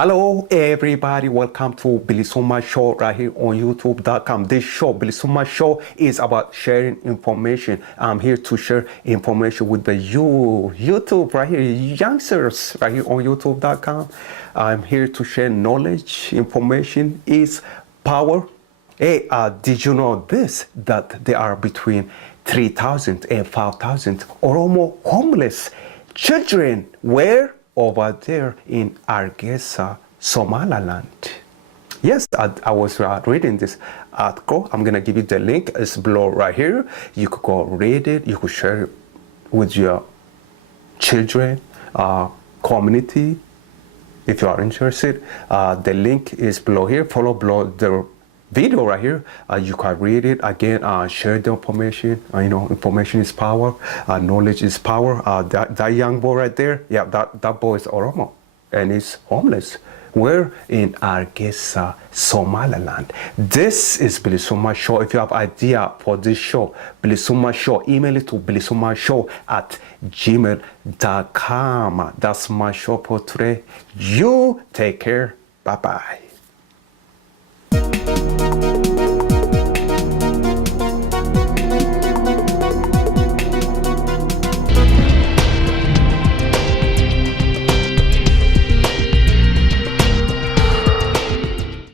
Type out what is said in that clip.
Hello everybody, welcome to bilisummaashow right here on youtube.com. This show, bilisummaashow, is about sharing information. I'm here to share information with the YouTube right here, youngsters right here on youtube.com. I'm here to share knowledge. Information is power. Hey, did you know this, that there are between 3,000 and 5,000 Oromo homeless children? Where? Over there in Hargeisa, Somaliland. Yes, I was reading this article. I'm gonna give you the link. It's below right here. You could go read it. You could share it with your children, community, if you are interested. The link is below here. Follow below the video right here. You can read it again. Share the information. Information is power. Knowledge is power. That young boy right there, yeah, that boy is Oromo, and he's homeless. We're in Hargeisa, Somaliland. This is bilisummaashow. If you have idea for this show, bilisummaashow, email it to bilisummaashow@gmail.com. That's my show for today. You take care. Bye bye.